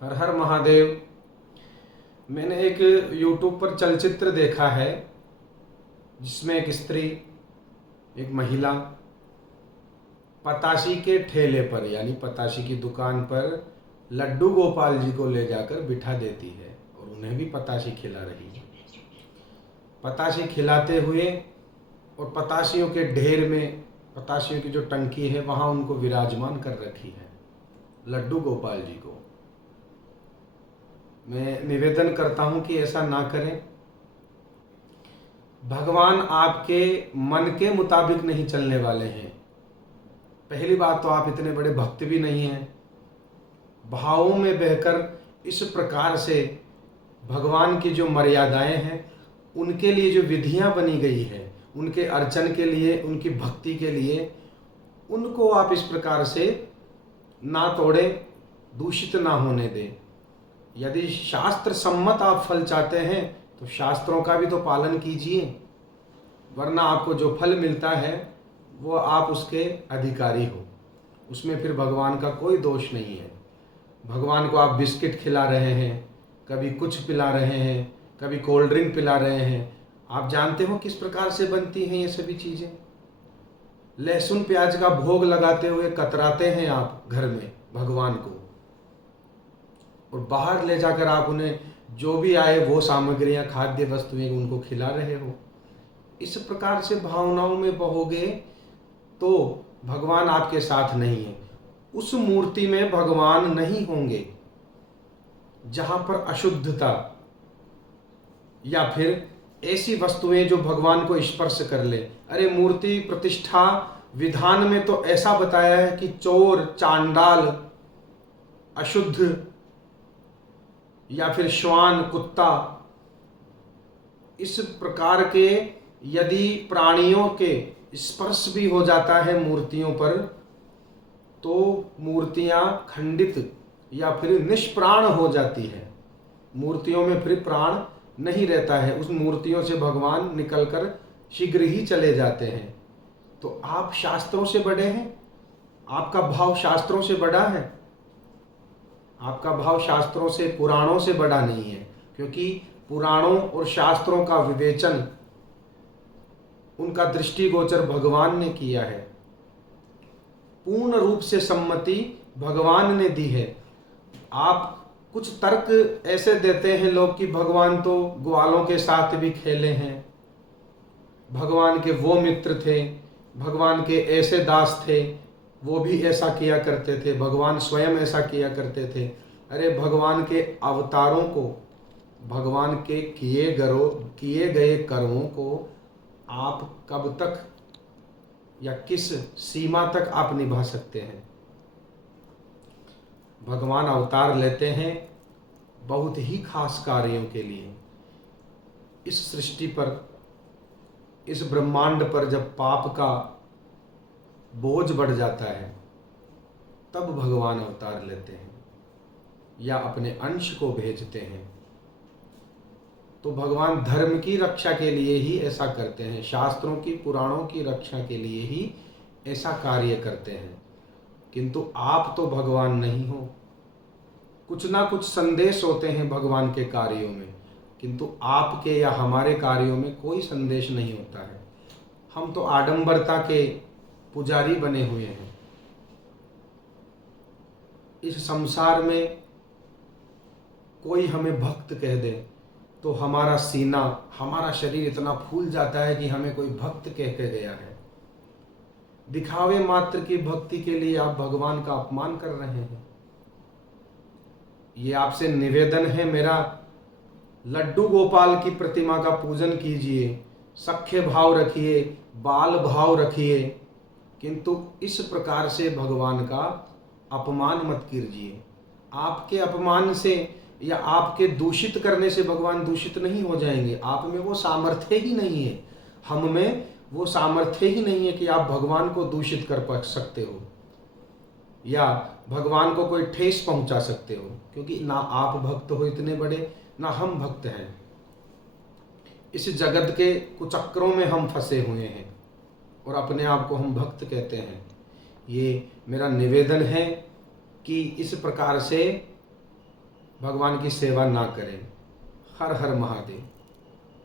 हर हर महादेव। मैंने एक YouTube पर चलचित्र देखा है जिसमें एक स्त्री, एक महिला पताशी के ठेले पर यानी पताशी की दुकान पर लड्डू गोपाल जी को ले जाकर बिठा देती है और उन्हें भी पताशी खिला रही है। पताशी खिलाते हुए और पताशियों के ढेर में पताशियों की जो टंकी है वहाँ उनको विराजमान कर रखी है लड्डू गोपाल जी को। मैं निवेदन करता हूँ कि ऐसा ना करें। भगवान आपके मन के मुताबिक नहीं चलने वाले हैं। पहली बात तो आप इतने बड़े भक्त भी नहीं हैं। भावों में बहकर इस प्रकार से भगवान की जो मर्यादाएं हैं, उनके लिए जो विधियां बनी गई है, उनके अर्चन के लिए, उनकी भक्ति के लिए, उनको आप इस प्रकार से ना तोड़ें, दूषित ना होने दें। यदि शास्त्र सम्मत आप फल चाहते हैं तो शास्त्रों का भी तो पालन कीजिए, वरना आपको जो फल मिलता है वो आप उसके अधिकारी हो। उसमें फिर भगवान का कोई दोष नहीं है। भगवान को आप बिस्किट खिला रहे हैं, कभी कुछ पिला रहे हैं, कभी कोल्ड ड्रिंक पिला रहे हैं। आप जानते हो किस प्रकार से बनती हैं ये सभी चीज़ें। लहसुन प्याज का भोग लगाते हुए कतराते हैं आप घर में भगवान को, और बाहर ले जाकर आप उन्हें जो भी आए वो सामग्रियां, खाद्य वस्तुएं उनको खिला रहे हो। इस प्रकार से भावनाओं में बहोगे तो भगवान आपके साथ नहीं है। उस मूर्ति में भगवान नहीं होंगे जहां पर अशुद्धता या फिर ऐसी वस्तुएं जो भगवान को स्पर्श कर ले। अरे मूर्ति प्रतिष्ठा विधान में तो ऐसा बताया है कि चोर, चांडाल, अशुद्ध या फिर श्वान, कुत्ता, इस प्रकार के यदि प्राणियों के स्पर्श भी हो जाता है मूर्तियों पर तो मूर्तियां खंडित या फिर निष्प्राण हो जाती है। मूर्तियों में फिर प्राण नहीं रहता है। उस मूर्तियों से भगवान निकलकर शीघ्र ही चले जाते हैं। तो आप शास्त्रों से बड़े हैं, आपका भाव शास्त्रों से बड़ा है। आपका भाव शास्त्रों से, पुराणों से बड़ा नहीं है, क्योंकि पुराणों और शास्त्रों का विवेचन, उनका दृष्टिगोचर भगवान ने किया है। पूर्ण रूप से सम्मति भगवान ने दी है। आप कुछ तर्क ऐसे देते हैं लोग कि भगवान तो ग्वालों के साथ भी खेले हैं, भगवान के वो मित्र थे, भगवान के ऐसे दास थे, वो भी ऐसा किया करते थे, भगवान स्वयं ऐसा किया करते थे। अरे भगवान के अवतारों को, भगवान के किए गए कर्मों को आप कब तक या किस सीमा तक आप निभा सकते हैं। भगवान अवतार लेते हैं बहुत ही खास कार्यों के लिए। इस सृष्टि पर, इस ब्रह्मांड पर जब पाप का बोझ बढ़ जाता है तब भगवान अवतार लेते हैं या अपने अंश को भेजते हैं। तो भगवान धर्म की रक्षा के लिए ही ऐसा करते हैं, शास्त्रों की, पुराणों की रक्षा के लिए ही ऐसा कार्य करते हैं। किंतु आप तो भगवान नहीं हो। कुछ ना कुछ संदेश होते हैं भगवान के कार्यों में, किंतु आपके या हमारे कार्यों में कोई संदेश नहीं होता है। हम तो आडंबरता के पुजारी बने हुए हैं। इस संसार में कोई हमें भक्त कह दे तो हमारा सीना, हमारा शरीर इतना फूल जाता है कि हमें कोई भक्त कह के गया है। दिखावे मात्र की भक्ति के लिए आप भगवान का अपमान कर रहे हैं। ये आपसे निवेदन है मेरा, लड्डू गोपाल की प्रतिमा का पूजन कीजिए, सख्य भाव रखिए, बाल भाव रखिए, किंतु इस प्रकार से भगवान का अपमान मत कीजिए। आपके अपमान से या आपके दूषित करने से भगवान दूषित नहीं हो जाएंगे। आप में वो सामर्थ्य ही नहीं है, हम में वो सामर्थ्य ही नहीं है कि आप भगवान को दूषित कर सकते हो या भगवान को कोई ठेस पहुंचा सकते हो, क्योंकि ना आप भक्त हो इतने बड़े, ना हम भक्त हैं। इस जगत के कुचक्रों में हम फंसे हुए हैं और अपने आप को हम भक्त कहते हैं। ये मेरा निवेदन है कि इस प्रकार से भगवान की सेवा ना करें। हर हर महादेव।